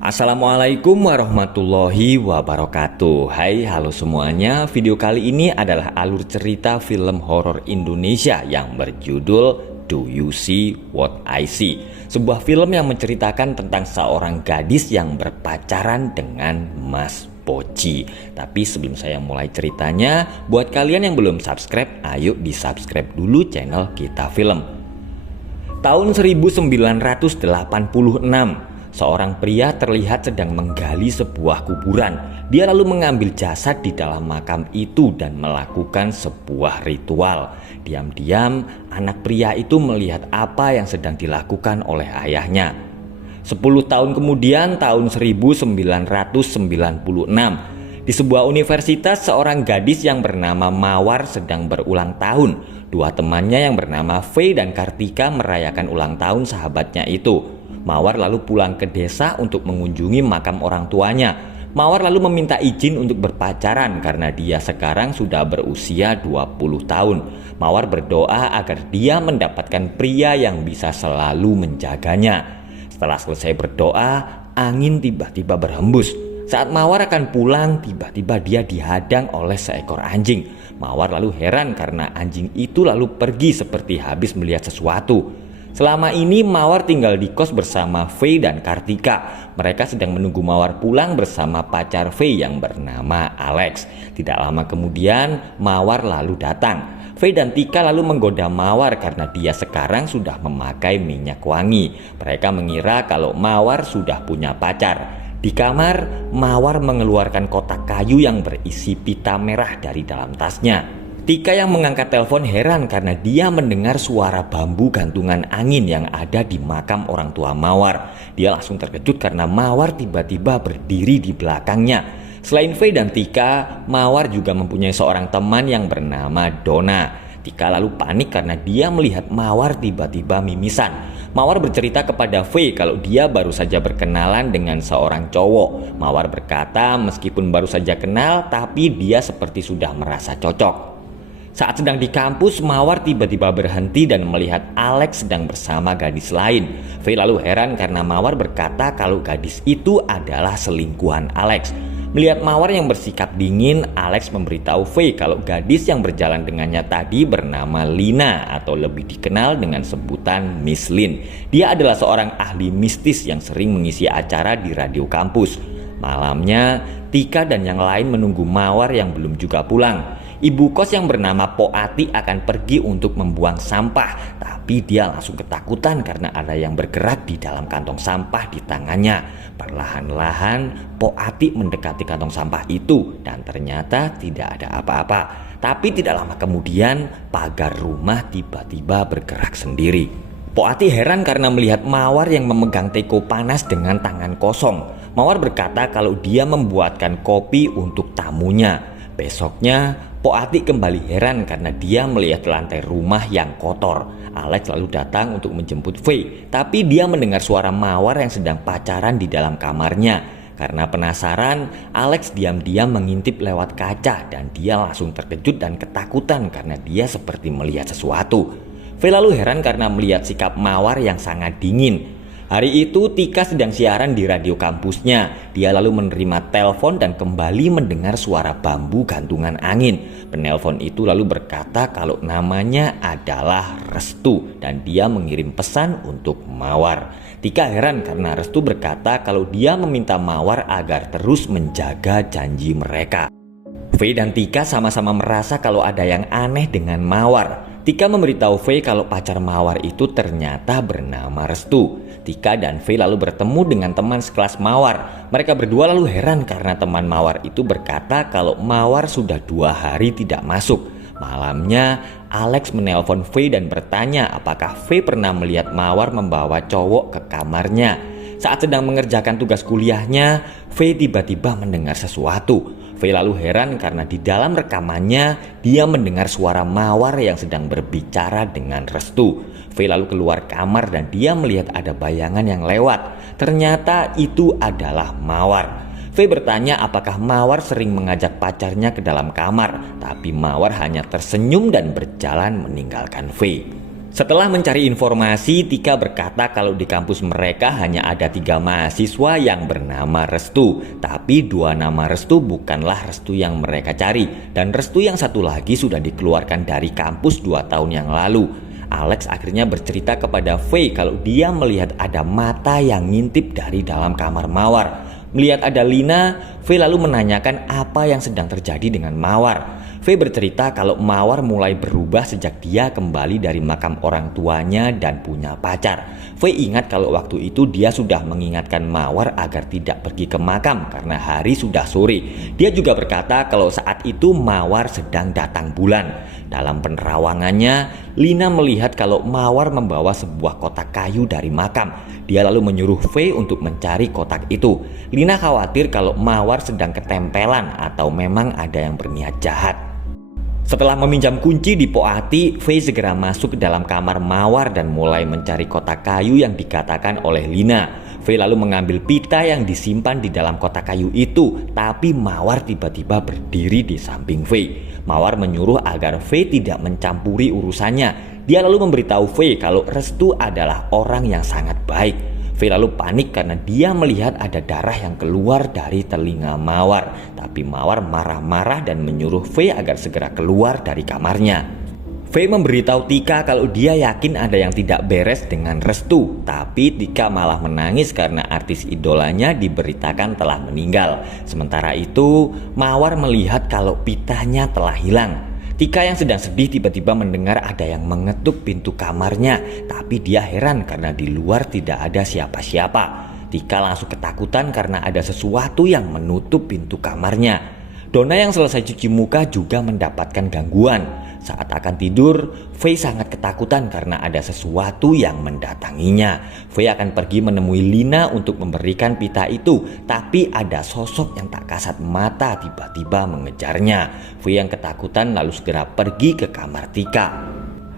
Assalamualaikum warahmatullahi wabarakatuh. Hai, halo semuanya. Video kali ini adalah alur cerita film horor Indonesia yang berjudul Do You See What I See? Sebuah film yang menceritakan tentang seorang gadis yang berpacaran dengan Mas Poci. Tapi sebelum saya mulai ceritanya, buat kalian yang belum subscribe, ayo di subscribe dulu channel Kita Film. Tahun 1986, seorang pria terlihat sedang menggali sebuah kuburan. Dia lalu mengambil jasad di dalam makam itu dan melakukan sebuah ritual. Diam-diam, anak pria itu melihat apa yang sedang dilakukan oleh ayahnya. 10 tahun kemudian, tahun 1996, di sebuah universitas, seorang gadis yang bernama Mawar sedang berulang tahun. Dua temannya yang bernama Faye dan Kartika merayakan ulang tahun sahabatnya itu. Mawar lalu pulang ke desa untuk mengunjungi makam orang tuanya. Mawar lalu meminta izin untuk berpacaran karena dia sekarang sudah berusia 20 tahun. Mawar berdoa agar dia mendapatkan pria yang bisa selalu menjaganya. Setelah selesai berdoa, angin tiba-tiba berhembus. Saat Mawar akan pulang, tiba-tiba dia dihadang oleh seekor anjing. Mawar lalu heran karena anjing itu lalu pergi seperti habis melihat sesuatu. Selama ini Mawar tinggal di kos bersama Faye dan Kartika. Mereka sedang menunggu Mawar pulang bersama pacar Faye yang bernama Alex. Tidak lama kemudian Mawar lalu datang. Faye dan Tika lalu menggoda Mawar karena dia sekarang sudah memakai minyak wangi. Mereka mengira kalau Mawar sudah punya pacar. Di kamar, Mawar mengeluarkan kotak kayu yang berisi pita merah dari dalam tasnya. Tika yang mengangkat telepon heran karena dia mendengar suara bambu gantungan angin yang ada di makam orang tua Mawar. Dia langsung terkejut karena Mawar tiba-tiba berdiri di belakangnya. Selain Faye dan Tika, Mawar juga mempunyai seorang teman yang bernama Donna. Tika lalu panik karena dia melihat Mawar tiba-tiba mimisan. Mawar bercerita kepada Faye kalau dia baru saja berkenalan dengan seorang cowok. Mawar berkata meskipun baru saja kenal, tapi dia seperti sudah merasa cocok. Saat sedang di kampus, Mawar tiba-tiba berhenti dan melihat Alex sedang bersama gadis lain. Faye lalu heran karena Mawar berkata kalau gadis itu adalah selingkuhan Alex. Melihat Mawar yang bersikap dingin, Alex memberitahu Faye kalau gadis yang berjalan dengannya tadi bernama Lina atau lebih dikenal dengan sebutan Miss Lin. Dia adalah seorang ahli mistis yang sering mengisi acara di radio kampus. Malamnya, Tika dan yang lain menunggu Mawar yang belum juga pulang. Ibu kos yang bernama Poati akan pergi untuk membuang sampah, tapi dia langsung ketakutan karena ada yang bergerak di dalam kantong sampah di tangannya. Perlahan-lahan Poati mendekati kantong sampah itu dan ternyata tidak ada apa-apa. Tapi tidak lama kemudian pagar rumah tiba-tiba bergerak sendiri. Poati heran karena melihat Mawar yang memegang teko panas dengan tangan kosong. Mawar berkata kalau dia membuatkan kopi untuk tamunya. Besoknya Poati kembali heran karena dia melihat lantai rumah yang kotor. Alex lalu datang untuk menjemput Faye, tapi dia mendengar suara Mawar yang sedang pacaran di dalam kamarnya. Karena penasaran, Alex diam-diam mengintip lewat kaca dan dia langsung terkejut dan ketakutan karena dia seperti melihat sesuatu. Faye lalu heran karena melihat sikap Mawar yang sangat dingin. Hari itu Tika sedang siaran di radio kampusnya. Dia lalu menerima telepon dan kembali mendengar suara bambu gantungan angin. Penelpon itu lalu berkata kalau namanya adalah Restu dan dia mengirim pesan untuk Mawar. Tika heran karena Restu berkata kalau dia meminta Mawar agar terus menjaga janji mereka. Faye dan Tika sama-sama merasa kalau ada yang aneh dengan Mawar. Tika memberitahu Faye kalau pacar Mawar itu ternyata bernama Restu. Tika dan Faye lalu bertemu dengan teman sekelas Mawar. Mereka berdua lalu heran karena teman Mawar itu berkata kalau Mawar sudah 2 hari tidak masuk. Malamnya Alex menelpon Faye dan bertanya apakah Faye pernah melihat Mawar membawa cowok ke kamarnya. Saat sedang mengerjakan tugas kuliahnya, Faye tiba-tiba mendengar sesuatu. Faye lalu heran karena di dalam rekamannya dia mendengar suara Mawar yang sedang berbicara dengan Restu. Faye lalu keluar kamar dan dia melihat ada bayangan yang lewat. Ternyata itu adalah Mawar. Faye bertanya apakah Mawar sering mengajak pacarnya ke dalam kamar, tapi Mawar hanya tersenyum dan berjalan meninggalkan Faye. Setelah mencari informasi, Tika berkata kalau di kampus mereka hanya ada 3 mahasiswa yang bernama Restu. Tapi 2 nama Restu bukanlah Restu yang mereka cari. Dan Restu yang satu lagi sudah dikeluarkan dari kampus 2 tahun yang lalu. Alex akhirnya bercerita kepada Faye kalau dia melihat ada mata yang ngintip dari dalam kamar Mawar. Melihat ada Lina, Faye lalu menanyakan apa yang sedang terjadi dengan Mawar. Faye bercerita kalau Mawar mulai berubah sejak dia kembali dari makam orang tuanya dan punya pacar. Faye ingat kalau waktu itu dia sudah mengingatkan Mawar agar tidak pergi ke makam karena hari sudah sore. Dia juga berkata kalau saat itu Mawar sedang datang bulan. Dalam penerawangannya, Lina melihat kalau Mawar membawa sebuah kotak kayu dari makam. Dia lalu menyuruh Faye untuk mencari kotak itu. Lina khawatir kalau Mawar sedang ketempelan atau memang ada yang berniat jahat. Setelah meminjam kunci di Poati, Faye segera masuk ke dalam kamar Mawar dan mulai mencari kotak kayu yang dikatakan oleh Lina. Faye lalu mengambil pita yang disimpan di dalam kotak kayu itu, tapi Mawar tiba-tiba berdiri di samping Faye. Mawar menyuruh agar Faye tidak mencampuri urusannya. Dia lalu memberitahu Faye kalau Restu adalah orang yang sangat baik. Faye lalu panik karena dia melihat ada darah yang keluar dari telinga Mawar. Tapi Mawar marah-marah dan menyuruh Faye agar segera keluar dari kamarnya. Faye memberitahu Tika kalau dia yakin ada yang tidak beres dengan Restu. Tapi Tika malah menangis karena artis idolanya diberitakan telah meninggal. Sementara itu, Mawar melihat kalau pitanya telah hilang. Tika yang sedang sedih tiba-tiba mendengar ada yang mengetuk pintu kamarnya. Tapi dia heran karena di luar tidak ada siapa-siapa. Tika langsung ketakutan karena ada sesuatu yang menutup pintu kamarnya. Donna yang selesai cuci muka juga mendapatkan gangguan. Saat akan tidur, Faye sangat ketakutan karena ada sesuatu yang mendatanginya. Faye akan pergi menemui Lina untuk memberikan pita itu, tapi ada sosok yang tak kasat mata tiba-tiba mengejarnya. Faye yang ketakutan lalu segera pergi ke kamar Tika.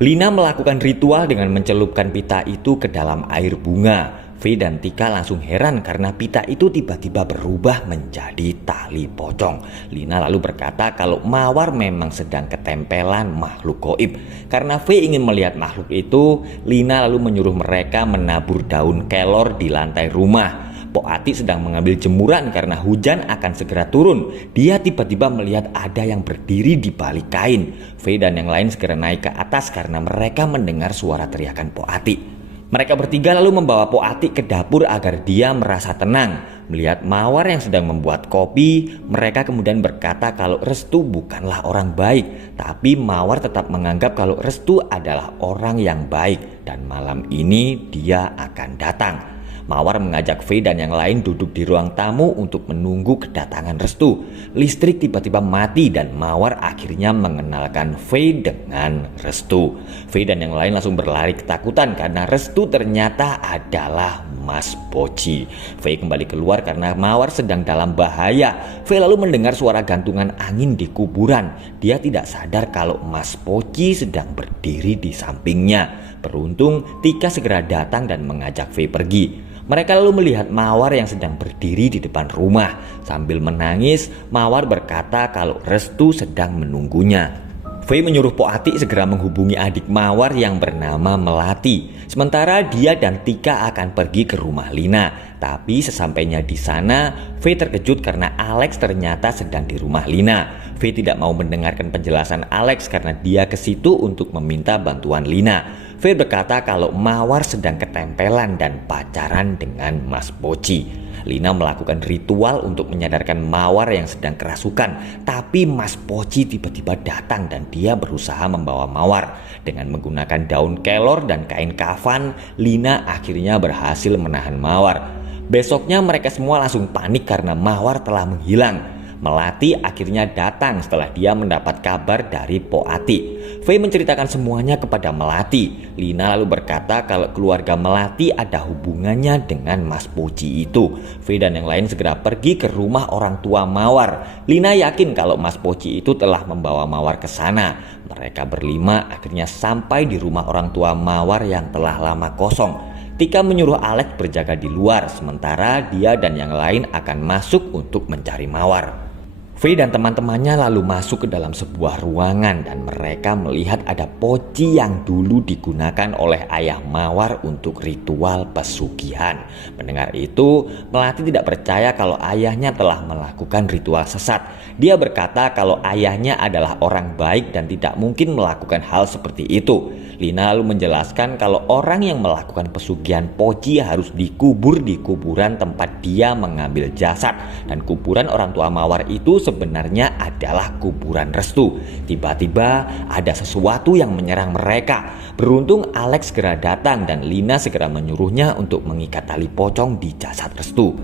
Lina melakukan ritual dengan mencelupkan pita itu ke dalam air bunga. Faye dan Tika langsung heran karena pita itu tiba-tiba berubah menjadi tali pocong. Lina lalu berkata kalau Mawar memang sedang ketempelan makhluk gaib. Karena Faye ingin melihat makhluk itu, Lina lalu menyuruh mereka menabur daun kelor di lantai rumah. Poati sedang mengambil jemuran karena hujan akan segera turun. Dia tiba-tiba melihat ada yang berdiri di balik kain. Faye dan yang lain segera naik ke atas karena mereka mendengar suara teriakan Poati. Mereka bertiga lalu membawa Poati ke dapur agar dia merasa tenang. Melihat Mawar yang sedang membuat kopi, mereka kemudian berkata kalau Restu bukanlah orang baik. Tapi Mawar tetap menganggap kalau Restu adalah orang yang baik dan malam ini dia akan datang. Mawar mengajak Faye dan yang lain duduk di ruang tamu untuk menunggu kedatangan Restu. Listrik tiba-tiba mati dan Mawar akhirnya mengenalkan Faye dengan Restu. Faye dan yang lain langsung berlari ketakutan karena Restu ternyata adalah Mas Poci. Faye kembali keluar karena Mawar sedang dalam bahaya. Faye lalu mendengar suara gantungan angin di kuburan. Dia tidak sadar kalau Mas Poci sedang berdiri di sampingnya. Beruntung Tika segera datang dan mengajak Faye pergi. Mereka lalu melihat Mawar yang sedang berdiri di depan rumah. Sambil menangis, Mawar berkata kalau Restu sedang menunggunya. Faye menyuruh Poati segera menghubungi adik Mawar yang bernama Melati. Sementara dia dan Tika akan pergi ke rumah Lina. Tapi sesampainya di sana, Faye terkejut karena Alex ternyata sedang di rumah Lina. Faye tidak mau mendengarkan penjelasan Alex karena dia ke situ untuk meminta bantuan Lina. Faye berkata kalau Mawar sedang ketempelan dan pacaran dengan Mas Poci. Lina melakukan ritual untuk menyadarkan Mawar yang sedang kerasukan. Tapi Mas Poci tiba-tiba datang dan dia berusaha membawa Mawar. Dengan menggunakan daun kelor dan kain kafan, Lina akhirnya berhasil menahan Mawar. Besoknya mereka semua langsung panik karena Mawar telah menghilang. Melati akhirnya datang setelah dia mendapat kabar dari Poati. Faye menceritakan semuanya kepada Melati. Lina lalu berkata kalau keluarga Melati ada hubungannya dengan Mas Poci itu. Faye dan yang lain segera pergi ke rumah orang tua Mawar. Lina yakin kalau Mas Poci itu telah membawa Mawar ke sana. Mereka berlima akhirnya sampai di rumah orang tua Mawar yang telah lama kosong. Tika menyuruh Alex berjaga di luar, sementara dia dan yang lain akan masuk untuk mencari Mawar. Faye dan teman-temannya lalu masuk ke dalam sebuah ruangan dan mereka melihat ada poci yang dulu digunakan oleh ayah Mawar untuk ritual pesugihan. Mendengar itu, Melati tidak percaya kalau ayahnya telah melakukan ritual sesat. Dia berkata kalau ayahnya adalah orang baik dan tidak mungkin melakukan hal seperti itu. Lina lalu menjelaskan kalau orang yang melakukan pesugihan poci harus dikubur di kuburan tempat dia mengambil jasad, dan kuburan orang tua Mawar itu sebenarnya adalah kuburan Restu. Tiba-tiba ada sesuatu yang menyerang mereka. Beruntung Alex segera datang dan Lina segera menyuruhnya untuk mengikat tali pocong di jasad Restu.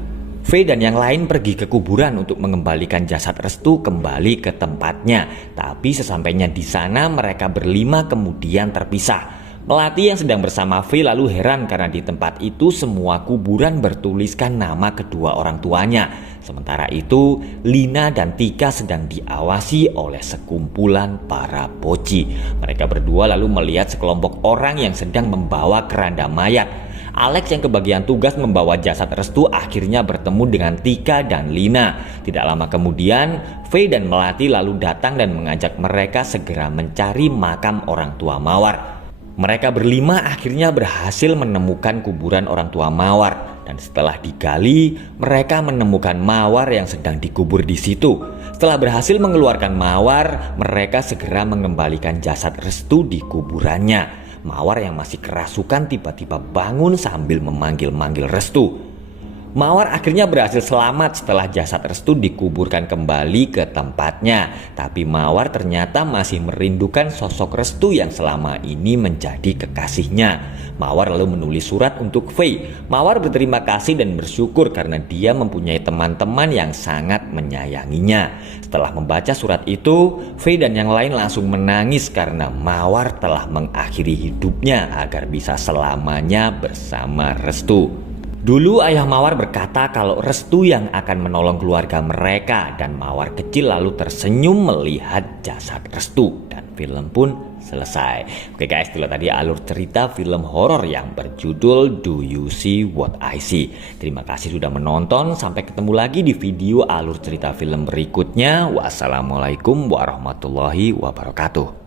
Faye dan yang lain pergi ke kuburan untuk mengembalikan jasad Restu kembali ke tempatnya. Tapi sesampainya di sana mereka berlima kemudian terpisah. Melati yang sedang bersama Faye lalu heran karena di tempat itu semua kuburan bertuliskan nama kedua orang tuanya. Sementara itu Lina dan Tika sedang diawasi oleh sekumpulan para poci. Mereka berdua lalu melihat sekelompok orang yang sedang membawa keranda mayat. Alex yang kebagian tugas membawa jasad Restu akhirnya bertemu dengan Tika dan Lina. Tidak lama kemudian, Faye dan Melati lalu datang dan mengajak mereka segera mencari makam orang tua Mawar. Mereka berlima akhirnya berhasil menemukan kuburan orang tua Mawar. Dan setelah digali, mereka menemukan Mawar yang sedang dikubur di situ. Setelah berhasil mengeluarkan Mawar, mereka segera mengembalikan jasad Restu di kuburannya. Mawar yang masih kerasukan tiba-tiba bangun sambil memanggil-manggil Restu. Mawar akhirnya berhasil selamat setelah jasad Restu dikuburkan kembali ke tempatnya. Tapi Mawar ternyata masih merindukan sosok Restu yang selama ini menjadi kekasihnya. Mawar lalu menulis surat untuk Faye. Mawar berterima kasih dan bersyukur karena dia mempunyai teman-teman yang sangat menyayanginya. Setelah membaca surat itu, Faye dan yang lain langsung menangis karena Mawar telah mengakhiri hidupnya agar bisa selamanya bersama Restu. Dulu ayah Mawar berkata kalau Restu yang akan menolong keluarga mereka, dan Mawar kecil lalu tersenyum melihat jasad Restu dan film pun selesai. Oke guys, itulah tadi alur cerita film horor yang berjudul Do You See What I See. Terima kasih sudah menonton, sampai ketemu lagi di video alur cerita film berikutnya. Wassalamualaikum warahmatullahi wabarakatuh.